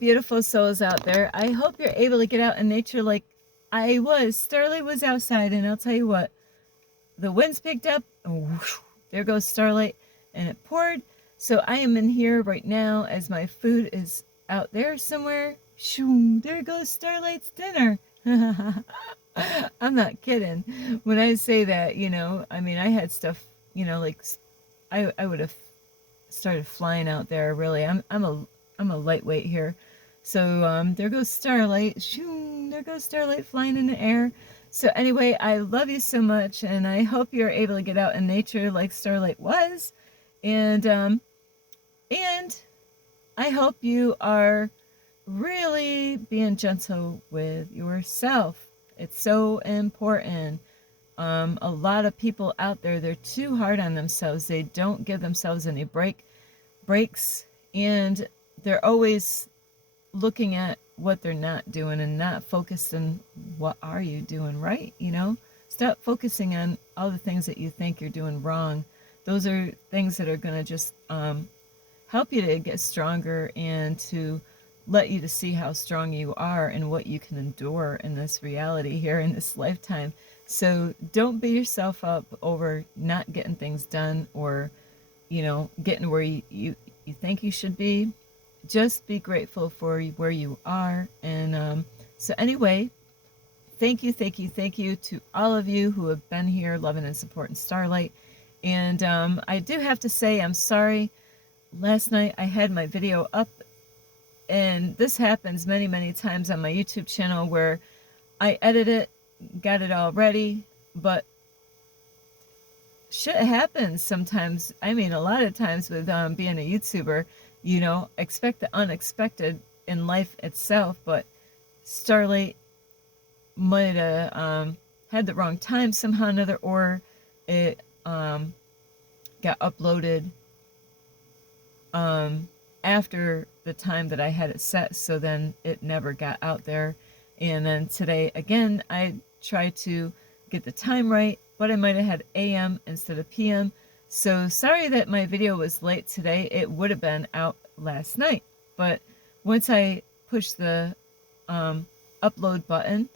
beautiful souls out there. I hope you're able to get out in nature like I was. Starlight was outside, and I'll tell you what, the winds picked up, and whoosh, there goes Starlight, and it poured. So I am in here right now as my food is out there somewhere. Shoo, there goes Starlight's dinner. I'm not kidding. When I say that, you know, I mean, I had stuff, you know, like I would have started flying out there. Really, I'm a lightweight here. So there goes Starlight. Shoo, there goes Starlight flying in the air. So anyway, I love you so much, and I hope you're able to get out in nature like Starlight was, and I hope you are really being gentle with yourself. It's so important. A lot of people out there, they're too hard on themselves. They don't give themselves any breaks, and they're always looking at what they're not doing and not focused on what are you doing right, you know? Stop focusing on all the things that you think you're doing wrong. Those are things that are going to just help you to get stronger and to let you to see how strong you are and what you can endure in this reality here in this lifetime. So don't beat yourself up over not getting things done or, you know, getting where you think you should be. Just be grateful for where you are. And so anyway, thank you to all of you who have been here loving and supporting Starlight. And I do have to say I'm sorry. Last night I had my video up, and this happens many times on my YouTube channel where I edit it, got it all ready, but shit happens sometimes. I mean, a lot of times with being a YouTuber, you know, expect the unexpected in life itself, but Starlight might have had the wrong time somehow or another, or it got uploaded after the time that I had it set, so then it never got out there. And then today again I tried to get the time right, but I might have had AM instead of PM. So sorry that my video was late today. It would have been out last night, but once I push the upload button,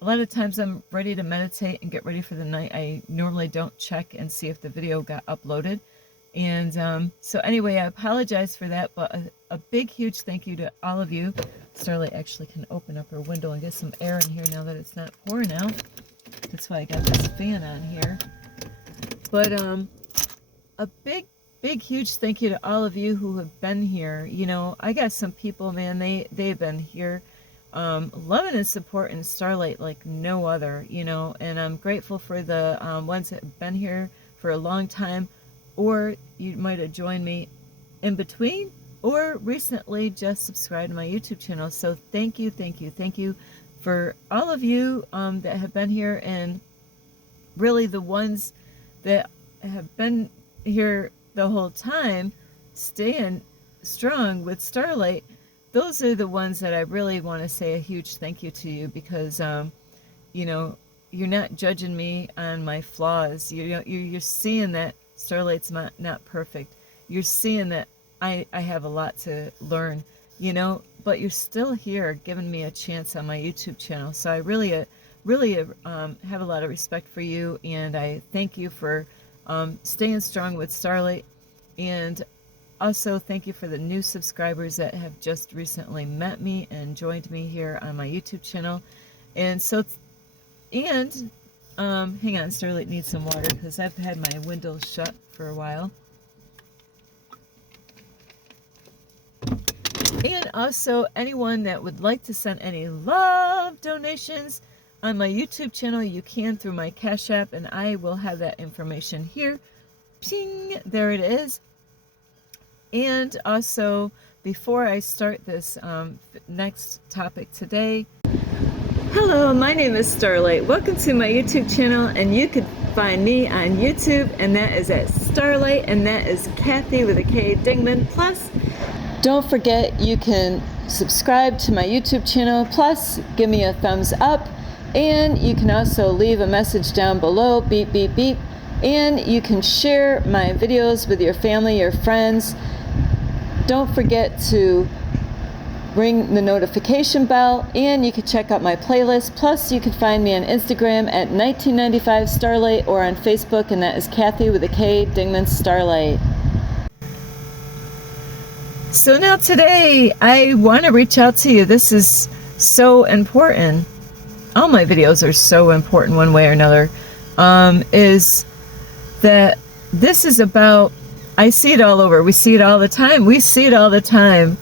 a lot of times I'm ready to meditate and get ready for the night. I normally don't check and see if the video got uploaded. And so anyway, I apologize for that, but a big, huge thank you to all of you. Starlight actually can open up her window and get some air in here now that it's not pouring out. That's why I got this fan on here. But a big, huge thank you to all of you who have been here. You know, I got some people, man, they've been here loving and supporting Starlight like no other, you know, and I'm grateful for the ones that have been here for a long time, or you might have joined me in between, or recently just subscribed to my YouTube channel. So thank you for all of you that have been here, and really the ones that have been here the whole time, staying strong with Starlight. Those are the ones that I really want to say a huge thank you to you, because you know, you're not judging me on my flaws. You're seeing that Starlight's not perfect. You're seeing that I have a lot to learn, you know, but you're still here giving me a chance on my YouTube channel. So I really have a lot of respect for you, and I thank you for staying strong with Starlight. And also thank you for the new subscribers that have just recently met me and joined me here on my YouTube channel. And so, and hang on, Starlight needs some water because I've had my windows shut for a while. And also, anyone that would like to send any love donations on my YouTube channel, you can through my Cash App, and I will have that information here. Ping! There it is. And also, before I start this next topic today, hello, my name is Starlight. Welcome to my YouTube channel, and you can find me on YouTube, and that is at Starlight, and that is Kathy with a K Dingman. Plus, don't forget you can subscribe to my YouTube channel, plus give me a thumbs up, and you can also leave a message down below, beep, beep, beep, and you can share my videos with your family, your friends. Don't forget to ring the notification bell, and you can check out my playlist. Plus, you can find me on Instagram at 1995 Starlight or on Facebook, and that is Kathy with a K, Dingman Starlight. So now today, I want to reach out to you. This is so important. All my videos are so important one way or another. Is that this is about, I see it all over. We see it all the time. We see it all the time.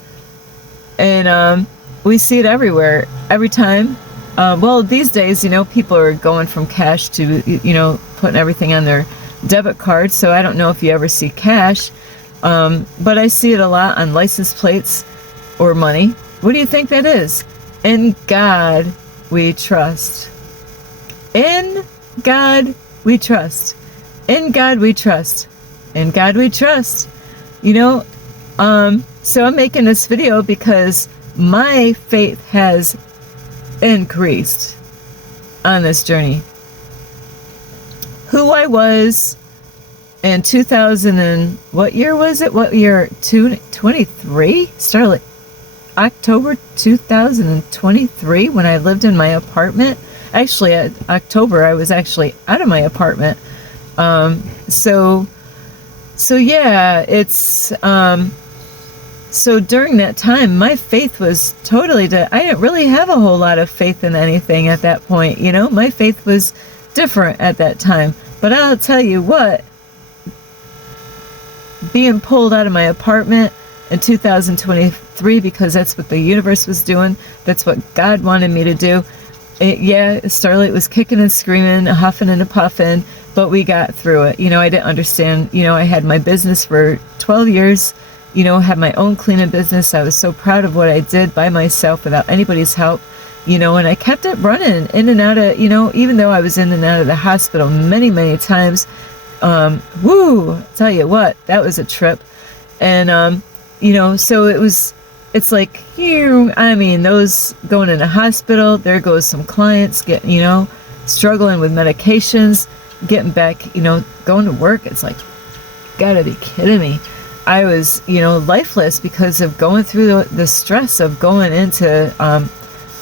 And we see it everywhere, every time. Well, these days, people are going from cash to, putting everything on their debit card. So I don't know if you ever see cash, but I see it a lot on license plates or money. What do you think that is? In God we trust. In God we trust. In God we trust. In God we trust. So I'm making this video because my faith has increased on this journey. Who I was in 2000 and what year was it? What year? 23? Started like October 2023 when I lived in my apartment. Actually, at October I was actually out of my apartment. So yeah, it's so during that time, my faith was totally I didn't really have a whole lot of faith in anything at that point. My faith was different at that time. But I'll tell you what, being pulled out of my apartment in 2023, because that's what the universe was doing, that's what God wanted me to do. Starlight was kicking and screaming, huffing and puffing, but we got through it. I didn't understand. I had my business for 12 years. Had my own cleaning business. I was so proud of what I did by myself without anybody's help, and I kept it running in and out of, even though I was in and out of the hospital many, many times. Tell you what, that was a trip. And, so it's like, those going in a hospital, there goes some clients getting, struggling with medications, getting back, going to work. It's like, gotta be kidding me. I was, lifeless because of going through the stress of going into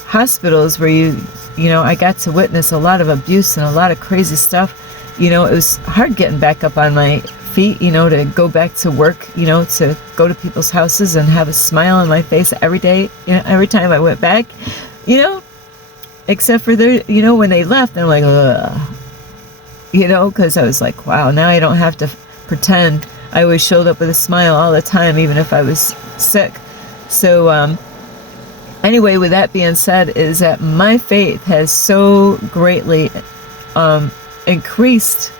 hospitals where I got to witness a lot of abuse and a lot of crazy stuff. It was hard getting back up on my feet, to go back to work, to go to people's houses and have a smile on my face every day, every time I went back, except for when they left, I'm like, ugh, because I was like, wow, now I don't have to pretend. I always showed up with a smile all the time, even if I was sick. So anyway, with that being said, is that my faith has so greatly increased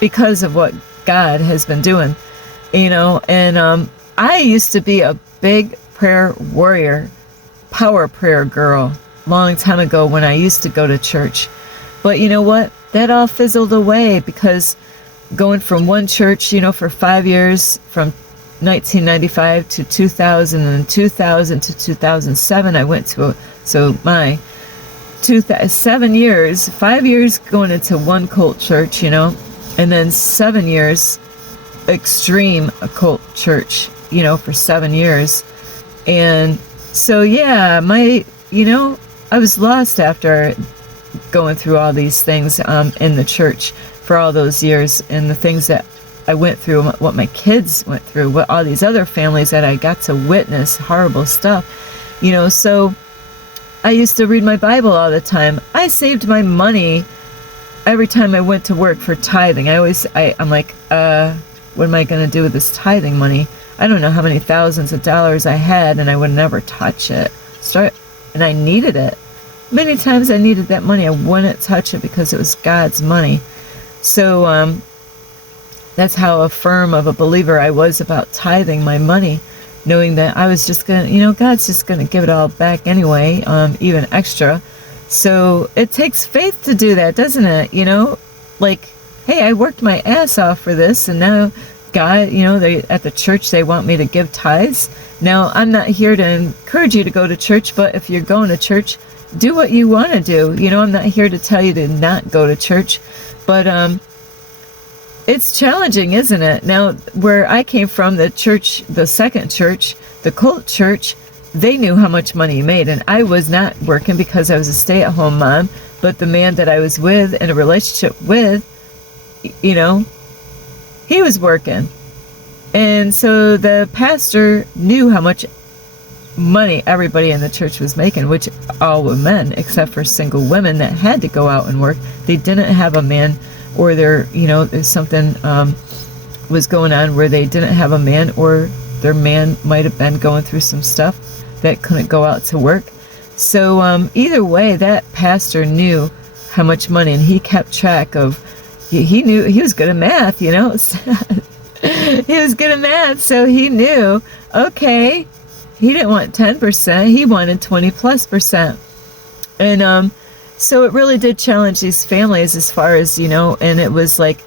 because of what God has been doing, and I used to be a big prayer warrior, power prayer girl, long time ago when I used to go to church. But you know what? That all fizzled away because going from one church, for 5 years, from 1995 to 2000, and 2000 to 2007, I went to my 7 years, 5 years going into one cult church, and then 7 years extreme occult church, for 7 years. And so, yeah, I was lost after going through all these things in the church for all those years, and the things that I went through, what my kids went through, what all these other families that I got to witness, horrible stuff, so I used to read my Bible all the time. I saved my money every time I went to work for tithing. I'm like, what am I going to do with this tithing money? I don't know how many thousands of dollars I had, and I would never touch it. And I needed it. Many times I needed that money. I wouldn't touch it because it was God's money. So that's how firm of a believer I was about tithing my money, knowing that I was just going to, God's just going to give it all back anyway, even extra. So it takes faith to do that, doesn't it? Like, hey, I worked my ass off for this, and now God, they at the church, they want me to give tithes. Now, I'm not here to encourage you to go to church, but if you're going to church, do what you want to do. I'm not here to tell you to not go to church, but it's challenging, isn't it? Now, where I came from, the church, the second church, the cult church, they knew how much money he made, and I was not working because I was a stay-at-home mom, but the man that I was with in a relationship with, you know, he was working. And so the pastor knew how much money everybody in the church was making, which all were men, except for single women that had to go out and work. They didn't have a man, or there's something was going on where they didn't have a man, or their man might have been going through some stuff that couldn't go out to work. So either way, that pastor knew how much money, and he kept track of, he knew, he was good at math, he was good at math, so he knew, okay, he didn't want 10%, he wanted 20+%. And so it really did challenge these families as far as, and it was like,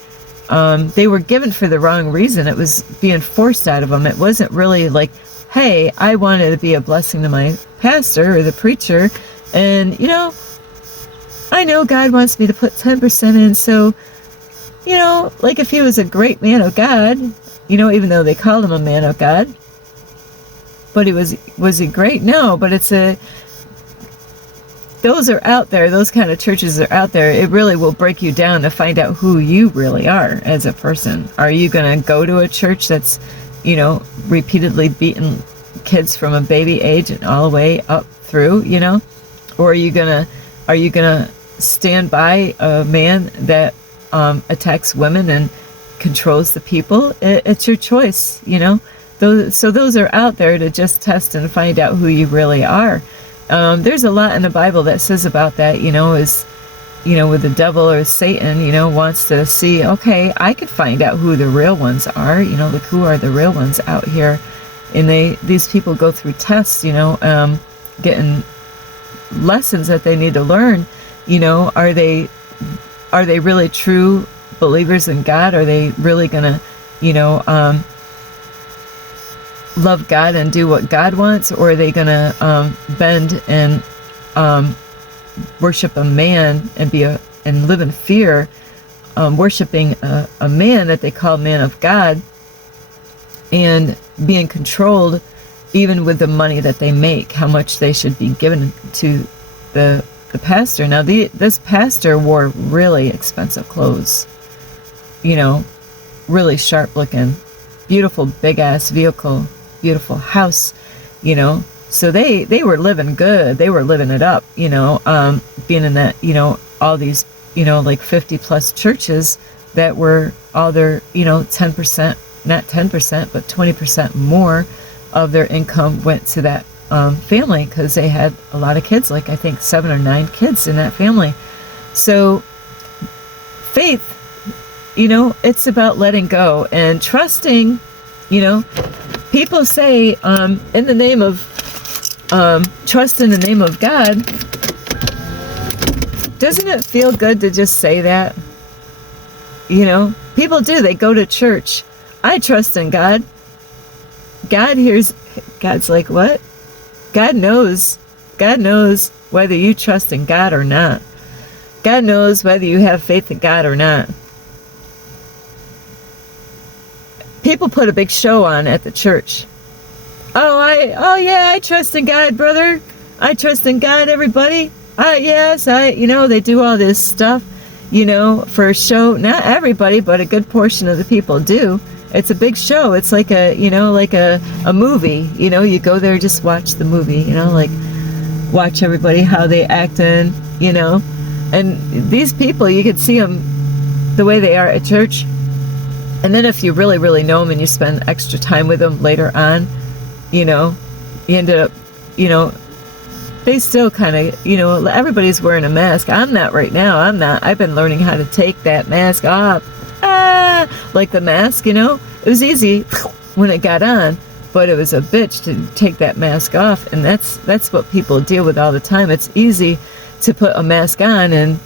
they were given for the wrong reason. It was being forced out of them. It wasn't really like, hey, I wanted to be a blessing to my pastor or the preacher, and I know God wants me to put 10% in, so like if he was a great man of God, even though they called him a man of God, but was he great? No, but those are out there. Those kind of churches are out there. It really will break you down to find out who you really are as a person. Are you going to go to a church that's, repeatedly beating kids from a baby age and all the way up through, or are you gonna stand by a man that attacks women and controls the people? It's your choice, Those are out there to just test and find out who you really are. There's a lot in the Bible that says about that, is, with the devil or Satan, wants to see, okay, I could find out who the real ones are, like who are the real ones out here. And these people go through tests, getting lessons that they need to learn. Are they really true believers in God? Are they really gonna, love God and do what God wants, or are they gonna bend and worship a man and and live in fear, worshiping a man that they call man of God, and being controlled even with the money that they make, how much they should be given to the pastor. Now this pastor wore really expensive clothes, really sharp looking, beautiful big ass vehicle, beautiful house, so they were living good. They were living it up, being in that, all these, like 50 plus churches that were all their, 10%, not 10%, but 20% more of their income went to that family, because they had a lot of kids, like I think 7 or 9 kids in that family. So faith, it's about letting go and trusting. People say in the name of trust in the name of God. Doesn't it feel good to just say that? People do. They go to church. I trust in God. God's like, what? God knows whether you trust in God or not. God knows whether you have faith in God or not. People put a big show on at the church. Oh yeah, I trust in God, brother. I trust in God, everybody. They do all this stuff, for a show. Not everybody, but a good portion of the people do. It's a big show. It's like a movie. You go there, just watch the movie, like watch everybody, how they act in, and these people, you could see them the way they are at church. And then if you really, really know them and you spend extra time with them later on, you ended up, they still kind of, everybody's wearing a mask. I'm not right now. I'm not. I've been learning how to take that mask off. Like the mask, it was easy when it got on, but it was a bitch to take that mask off. And that's what people deal with all the time. It's easy to put a mask on and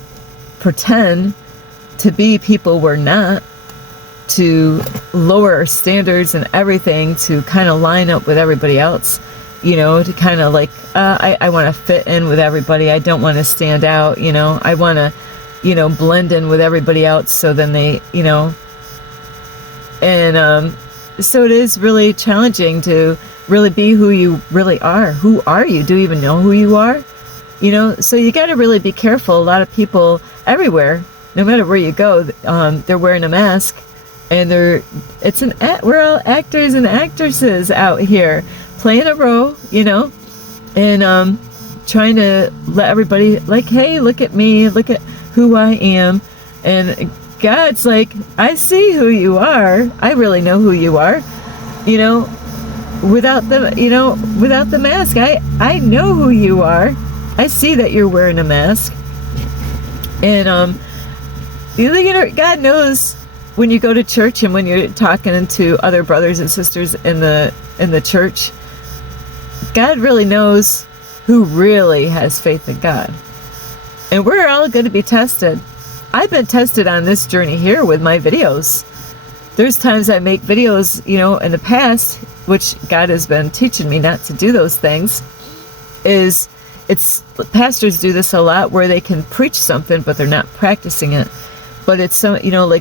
pretend to be people we're not, to lower our standards and everything to kind of line up with everybody else, to kind of like, I want to fit in with everybody. I don't want to stand out, I want to, blend in with everybody else. So then they, and So it is really challenging to really be who you really are. Who are you? Do you even know who you are? You know, so you got to really be careful. A lot of people everywhere, no matter where you go, they're wearing a mask, and we're all actors and actresses out here playing a role, you know, and trying to let everybody like, hey, look at me, look at who I am, and God's like, I see who you are. I really know who you are, you know, without the mask. I know who you are. I see that you're wearing a mask. And you know, God knows when you go to church and when you're talking to other brothers and sisters in the church, God really knows who really has faith in God. And we're all going to be tested. I've been tested on this journey here with my videos. There's times I make videos, you know, in the past, which God has been teaching me not to do those things, pastors do this a lot where they can preach something, but they're not practicing it. But it's some, you know,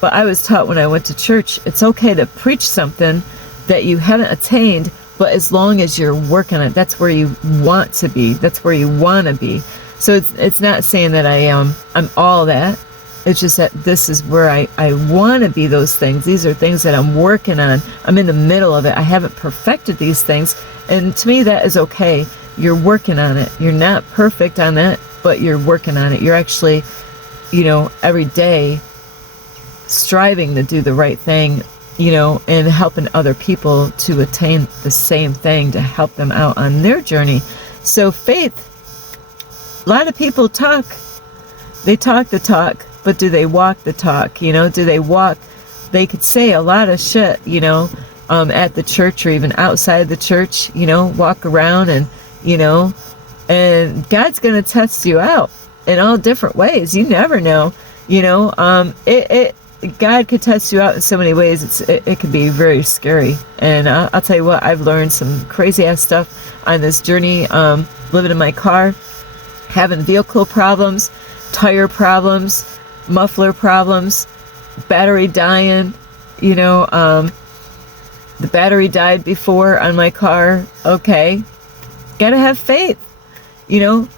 but I was taught when I went to church, it's okay to preach something that you haven't attained, but as long as you're working on it, that's where you want to be. That's where you want to be. So it's not saying that I'm all that. It's just that this is where I want to be those things. These are things that I'm working on. I'm in the middle of it. I haven't perfected these things. And to me, that is okay. You're working on it. You're not perfect on that, but you're working on it. You're actually, you know, every day striving to do the right thing, you know, and helping other people to attain the same thing, to help them out on their journey. So faith, a lot of people talk. They talk the talk, but do they walk the talk? You know, do they walk? They could say a lot of shit, you know, at the church or even outside the church, you know, walk around and, you know, and God's going to test you out in all different ways. You never know, you know, God could test you out in so many ways. It could be very scary. And I'll tell you what, I've learned some crazy ass stuff on this journey, living in my car, having vehicle problems, tire problems, muffler problems, battery dying, you know, the battery died before on my car. Okay. Gotta have faith, you know.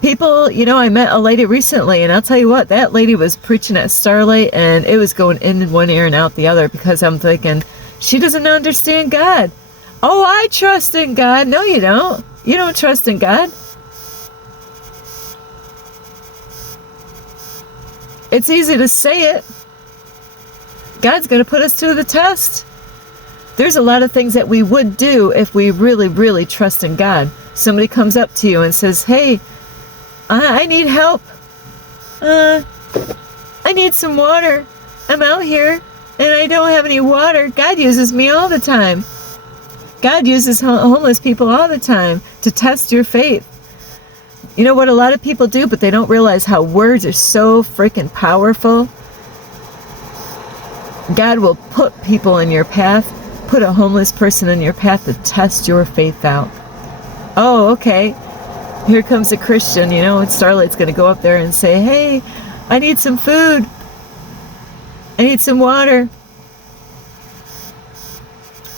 People, you know, I met a lady recently, and I'll tell you what, that lady was preaching at Starlight, and it was going in one ear and out the other, because I'm thinking, she doesn't understand God. Oh, I trust in God. No, you don't. You don't trust in God. It's easy to say it. God's going to put us to the test. There's a lot of things that we would do if we really, really trust in God. Somebody comes up to you and says, hey, I need help. I need some water. I'm out here and I don't have any water. God uses me all the time. God uses homeless people all the time to test your faith. You know what a lot of people do, but they don't realize how words are so freaking powerful. God will put people in your path, put a homeless person in your path to test your faith out. Oh, okay. Here comes a Christian, you know, and Starlight's going to go up there and say, hey, I need some food. I need some water.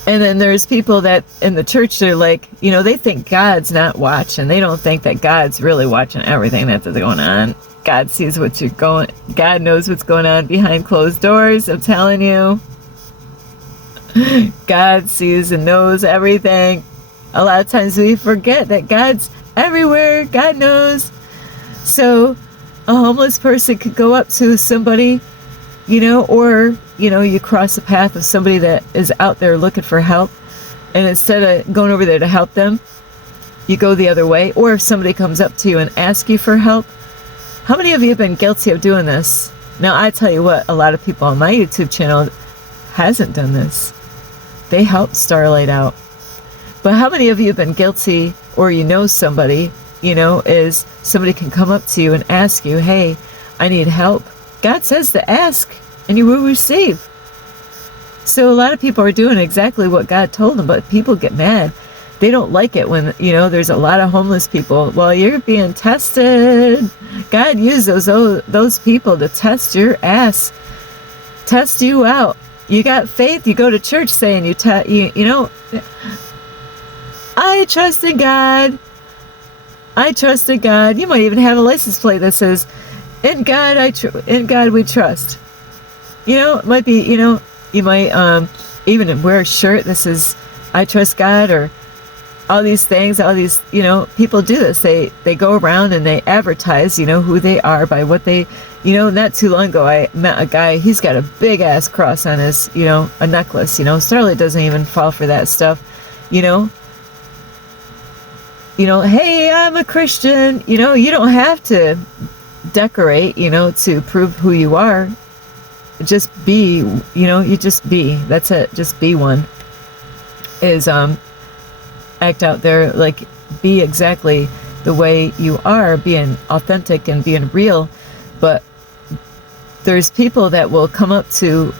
And then there's people that in the church, they're like, you know, they think God's not watching. They don't think that God's really watching everything that's going on. God sees what you're going, God knows what's going on behind closed doors. I'm telling you. God sees and knows everything. A lot of times we forget that God's everywhere. God knows. So a homeless person could go up to somebody, you know, or, you know, you cross the path of somebody that is out there looking for help, and instead of going over there to help them, you go the other way. Or if somebody comes up to you and asks you for help, how many of you have been guilty of doing this? Now, I tell you what, a lot of people on my YouTube channel hasn't done this. They help Starlight out. But how many of you have been guilty, or you know somebody, you know, is somebody can come up to you and ask you, hey, I need help. God says to ask, and you will receive. So a lot of people are doing exactly what God told them, but people get mad. They don't like it when, you know, there's a lot of homeless people. Well, you're being tested. God used those people to test your ass, test you out. You got faith. You go to church saying you know, I trust in God. I trust in God. You might even have a license plate that says, "In God in God we trust." You know, it might be, you know, you might even wear a shirt that says, "I trust God," or all these things. All these, you know, people do this. They go around and they advertise, you know, who they are by what they, you know. Not too long ago, I met a guy. He's got a big ass cross on his, you know, a necklace. You know, Starlight doesn't even fall for that stuff. You know. You know, hey, I'm a Christian. You know, you don't have to decorate, you know, to prove who you are. Just be, you know, you just be. That's it. Just be one. Is act out there, like, be exactly the way you are, being authentic and being real. But there's people that will come up to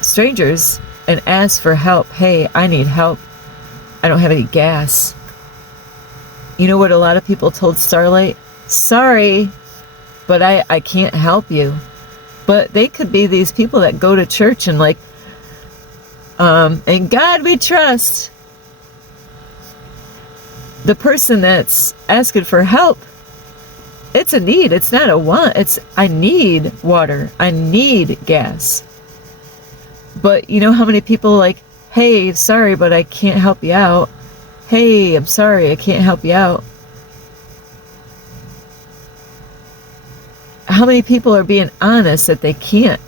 strangers and ask for help. Hey, I need help. I don't have any gas. You know what a lot of people told Starlight? Sorry, but I can't help you. But they could be these people that go to church and like, in God we trust. The person that's asking for help, it's a need. It's not a want. It's, I need water. I need gas. But you know how many people like, hey, sorry, but I can't help you out. Hey, I'm sorry, I can't help you out. How many people are being honest that they can't?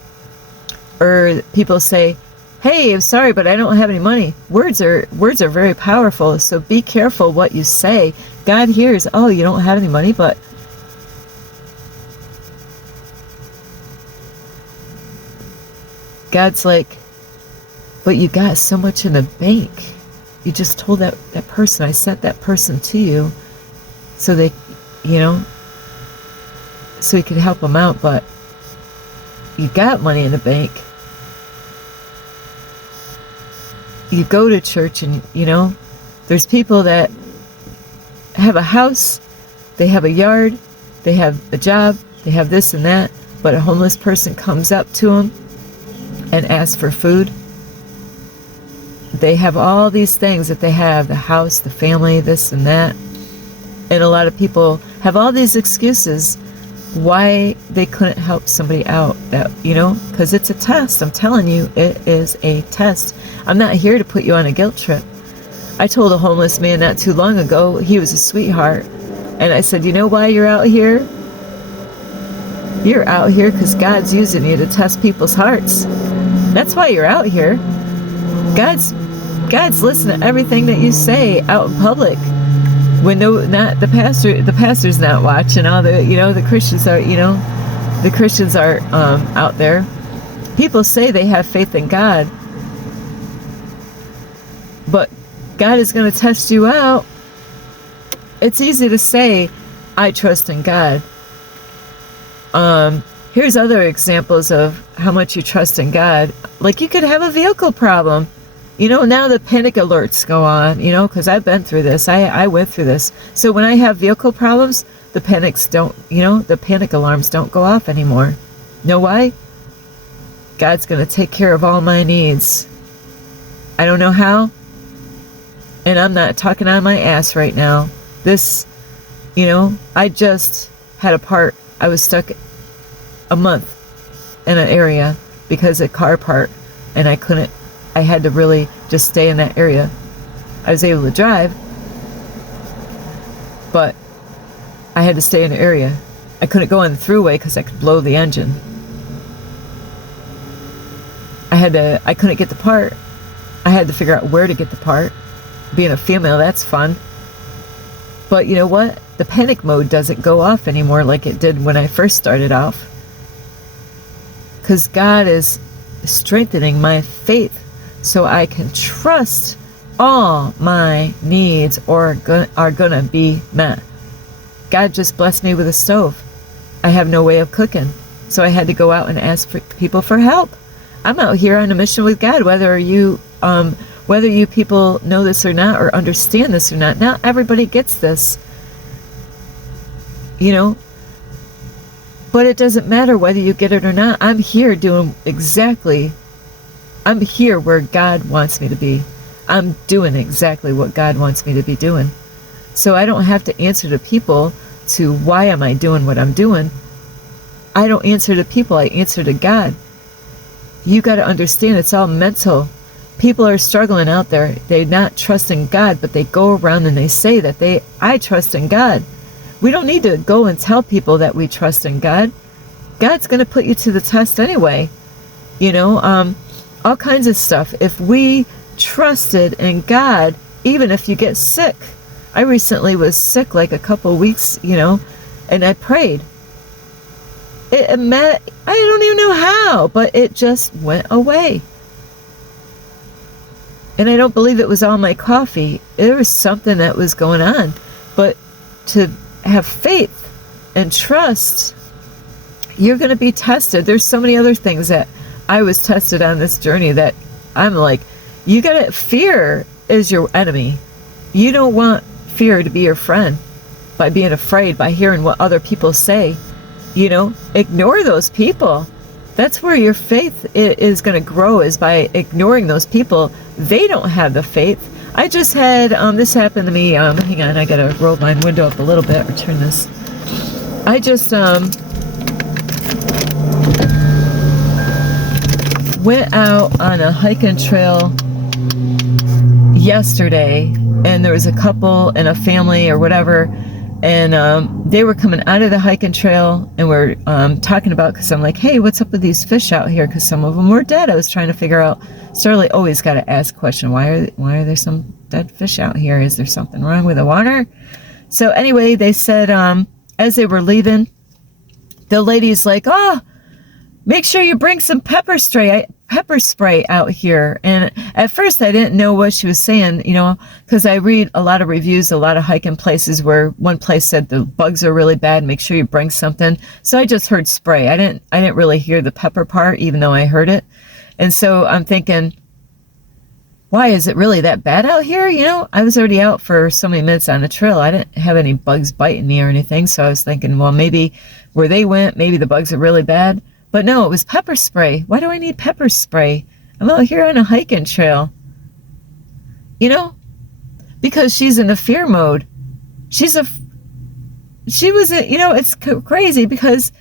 Or people say, hey, I'm sorry, but I don't have any money. Words are very powerful, so be careful what you say. God hears, oh, you don't have any money, but God's like, but you got so much in the bank. You just told that person, I sent that person to you so they, you know, so he could help them out, but you got money in the bank. You go to church and, you know, there's people that have a house, they have a yard, they have a job, they have this and that, but a homeless person comes up to them and asks for food. They have all these things that they have, the house, the family, this and that. And a lot of people have all these excuses why they couldn't help somebody out. That, you know, because it's a test. I'm telling you, it is a test. I'm not here to put you on a guilt trip. I told a homeless man not too long ago, he was a sweetheart. And I said, you know why you're out here? You're out here because God's using you to test people's hearts. That's why you're out here. God's listening to everything that you say out in public. When not the pastor's not watching. All the, you know, the Christians are, you know, the Christians are out there. People say they have faith in God, but God is going to test you out. It's easy to say, I trust in God. Here's other examples of how much you trust in God. Like, you could have a vehicle problem. You know, now the panic alerts go on, you know, because I've been through this. I went through this. So when I have vehicle problems, the panic alarms don't go off anymore. Know why? God's going to take care of all my needs. I don't know how. And I'm not talking on my ass right now. This, you know, I just had I was stuck a month in an area because a car part, and I had to really just stay in that area. I was able to drive, but I had to stay in an area. I couldn't go on the thruway because I could blow the engine. I couldn't get the part. I had to figure out where to get the part. Being a female, that's fun. But you know what? The panic mode doesn't go off anymore like it did when I first started off. Because God is strengthening my faith so I can trust all my needs are going to be met. God just blessed me with a stove. I have no way of cooking, so I had to go out and ask for people for help. I'm out here on a mission with God, whether you people know this or not, or understand this or not. Not everybody gets this, you know. But it doesn't matter whether you get it or not. I'm here doing exactly I'm here where God wants me to be. I'm doing exactly what God wants me to be doing. So I don't have to answer to people to why am I doing what I'm doing. I don't answer to people, I answer to God. You got to understand it's all mental. People are struggling out there. They're not trusting God, but they go around and they say that I trust in God. We don't need to go and tell people that we trust in God. God's going to put you to the test anyway. All kinds of stuff. If we trusted in God, even if you get sick. I recently was sick like a couple weeks, and I prayed. I don't even know how, but it just went away. And I don't believe it was all my coffee. There was something that was going on. But to have faith and trust, you're going to be tested. There's so many other things that I was tested on this journey that I'm like, fear is your enemy. You don't want fear to be your friend by being afraid, by hearing what other people say. Ignore those people. That's where your faith is going to grow, is by ignoring those people. They don't have the faith. I just had, this happened to me, hang on, I got to roll my window up a little bit, or turn this. I just, went out on a hiking trail yesterday, and there was a couple and a family or whatever, and they were coming out of the hiking trail, and we're talking about, because I'm like, hey, what's up with these fish out here, because some of them were dead. I was trying to figure out. Starly always got to ask a question, why are there some dead fish out here? Is there something wrong with the water? So anyway, they said, as they were leaving, the lady's like, oh, make sure you bring some pepper spray out here. And at first I didn't know what she was saying, because I read a lot of reviews, a lot of hiking places where one place said the bugs are really bad, make sure you bring something. So I just heard spray. I didn't really hear the pepper part, even though I heard it. And so I'm thinking, why is it really that bad out here? I was already out for so many minutes on the trail. I didn't have any bugs biting me or anything. So I was thinking, well, maybe where they went, maybe the bugs are really bad. But no, it was pepper spray. Why do I need pepper spray? I'm out here on a hiking trail. Because she's in a fear mode. It's crazy, because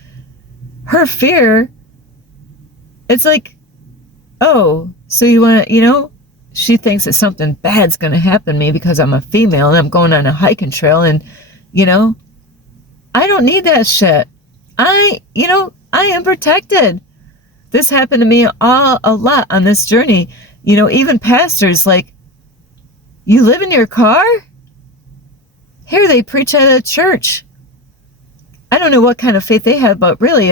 her fear, it's like, oh, so you want to, she thinks that something bad's going to happen to me because I'm a female and I'm going on a hiking trail, and, I don't need that shit. I am protected. This happened to me a lot on this journey. Even pastors, like, you live in your car? Here they preach at a church. I don't know what kind of faith they have, but really,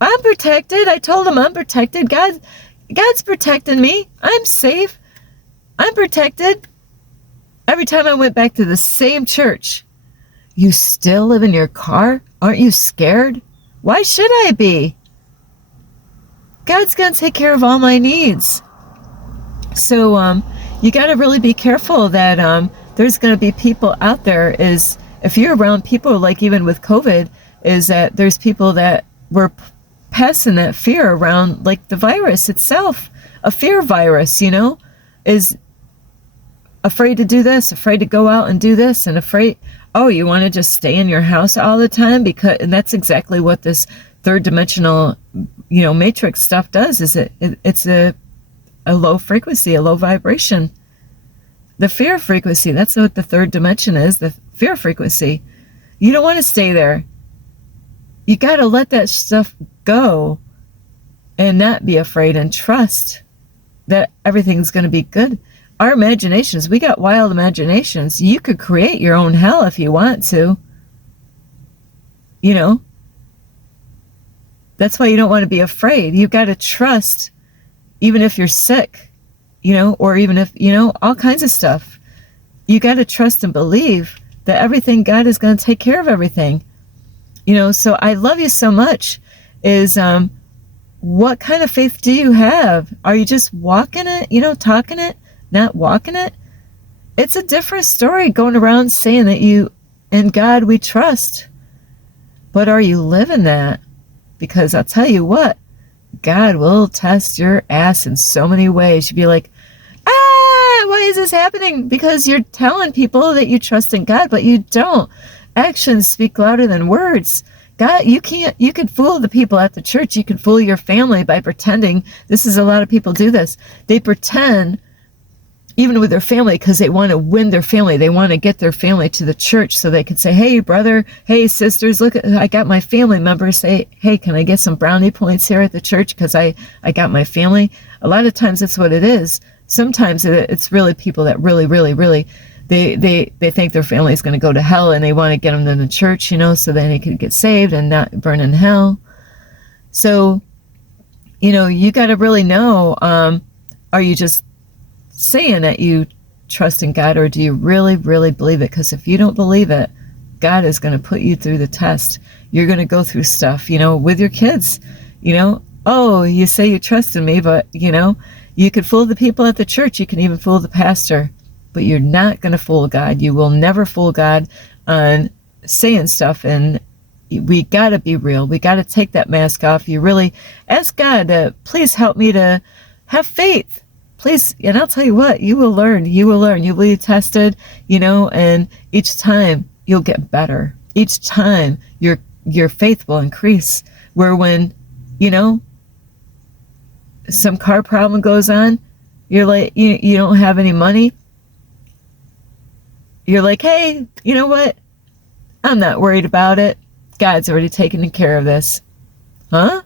I'm protected. I told them I'm protected. God's protecting me. I'm safe. I'm protected. Every time I went back to the same church, you still live in your car? Aren't you scared? Why should I be? God's going to take care of all my needs. So you got to really be careful that there's going to be people out there, if you're around people, like even with COVID, is that there's people that were passing that fear around, like the virus itself, a fear virus, is afraid to do this, afraid to go out and do this, and afraid, oh, you want to just stay in your house all the time? And that's exactly what this third dimensional, matrix stuff does, is it's a low frequency, a low vibration. The fear frequency, that's what the third dimension is, the fear frequency. You don't want to stay there. You got to let that stuff go and not be afraid, and trust that everything's going to be good. Our imaginations, we got wild imaginations. You could create your own hell if you want to. That's why you don't want to be afraid. You got to trust, even if you're sick, or even if, all kinds of stuff. You got to trust and believe that everything, God is going to take care of everything. So I love you so much. What kind of faith do you have? Are you just walking it, talking it, not walking it? It's a different story going around saying that you, in God we trust. But are you living that? Because I'll tell you what, God will test your ass in so many ways. You'd be like, why is this happening? Because you're telling people that you trust in God, but you don't. Actions speak louder than words. God, you can fool the people at the church. You can fool your family by pretending. This is a lot of people do this. They pretend, even with their family, because they want to win their family. They want to get their family to the church so they can say, hey, brother, hey, sisters, look, I got my family members. Say, hey, can I get some brownie points here at the church because I got my family? A lot of times that's what it is. Sometimes it's really people that really, they think their family is going to go to hell, and they want to get them to the church, so then they can get saved and not burn in hell. So, you got to really know, are you just saying that you trust in God, or do you really believe it? Because if you don't believe it, God is going to put you through the test. You're going to go through stuff, with your kids, oh, you say you trust in me, but, you could fool the people at the church. You can even fool the pastor, but you're not going to fool God. You will never fool God on saying stuff. And we got to be real. We got to take that mask off. You really ask God to please help me to have faith. Please. And I'll tell you what, you will learn. You will be tested, and each time you'll get better. Each time your faith will increase. Where when, some car problem goes on, you're like, you don't have any money. You're like, hey, you know what? I'm not worried about it. God's already taken care of this. Huh?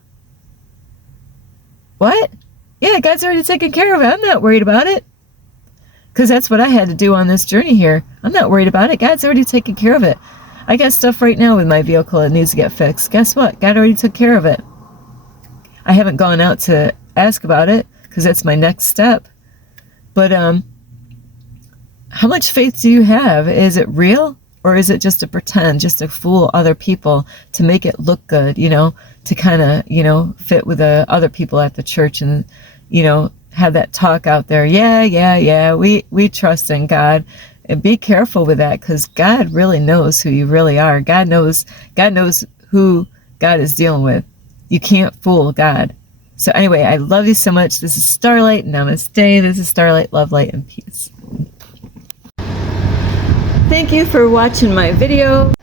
What? Yeah, God's already taken care of it. I'm not worried about it. Because that's what I had to do on this journey here. I'm not worried about it. God's already taken care of it. I got stuff right now with my vehicle that needs to get fixed. Guess what? God already took care of it. I haven't gone out to ask about it because that's my next step. But how much faith do you have? Is it real, or is it just a pretend, just to fool other people to make it look good, to kind of, fit with the other people at the church and, have that talk out there. Yeah, we trust in God. And be careful with that, because God really knows who you really are. God knows who God is dealing with. You can't fool God. So anyway, I love you so much. This is Starlight. Namaste. This is Starlight. Love, light, and peace. Thank you for watching my video.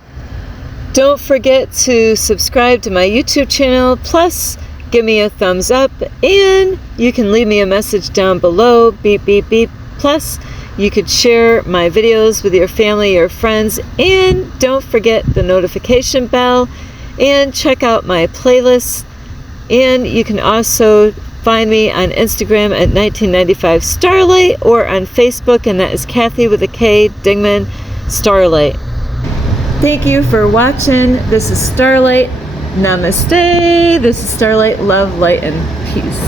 Don't forget to subscribe to my YouTube channel. Plus, give me a thumbs up. And you can leave me a message down below. Beep, beep, beep. Plus, you could share my videos with your family or friends. And don't forget the notification bell. And check out my playlist. And you can also find me on Instagram at 1995 Starlight, or on Facebook, and that is Kathy with a K Dingman Starlight. Thank you for watching. This is Starlight. Namaste. This is Starlight. Love, light, and peace.